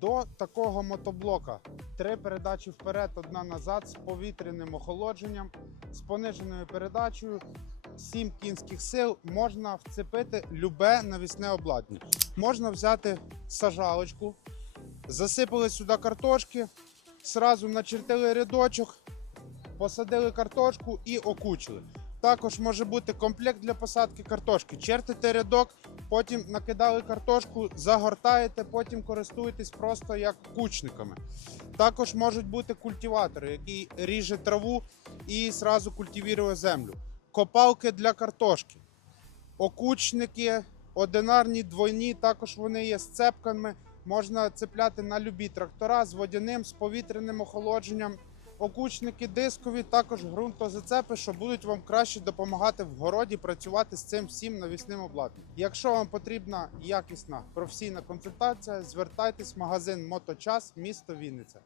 До такого мотоблока. Три передачі вперед, одна назад з повітряним охолодженням, з пониженою передачею, 7 кінських сил. Можна вцепити любе навісне обладнання. Можна взяти сажалочку, засипали сюди картошки, сразу начертили рядочок, посадили картошку і окучили. Також може бути комплект для посадки картошки. Чертите рядок, потім накидали картошку, загортаєте, потім користуєтесь просто як кучниками. Також можуть бути культиватори, який ріже траву і зразу культивірує землю. Копалки для картошки, окучники, одинарні, двойні, також вони є з. Можна цепляти на любі трактора з водяним, з повітряним охолодженням. Окучники дискові, також ґрунтозацепи, що будуть вам краще допомагати в городі працювати з цим всім навісним обладнанням. Якщо вам потрібна якісна професійна консультація, звертайтесь в магазин Моточас, місто Вінниця.